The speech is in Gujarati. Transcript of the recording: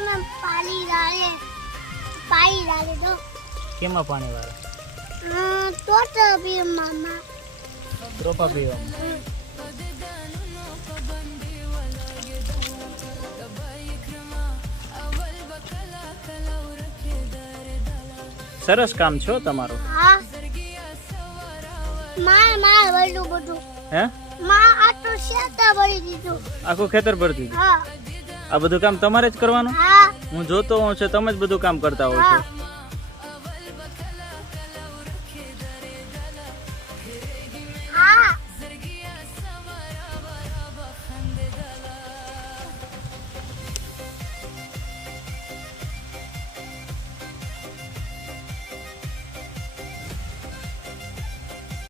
में पानी डाले तो કેમાં પાણી વાળે तो भी मामा રોપા પીવામાં સરસ કામ છો તમારું हाँ मार बड़ू बड़ू હે माँ आटो शेता भरी दीधो આખું ખેતર ભરતી હતી हाँ આ બધું કામ તમારે જ કરવાનું हाँ હું જોતો હોઉં છે તમે જ બધું કામ કરતા હોવ છો हाँ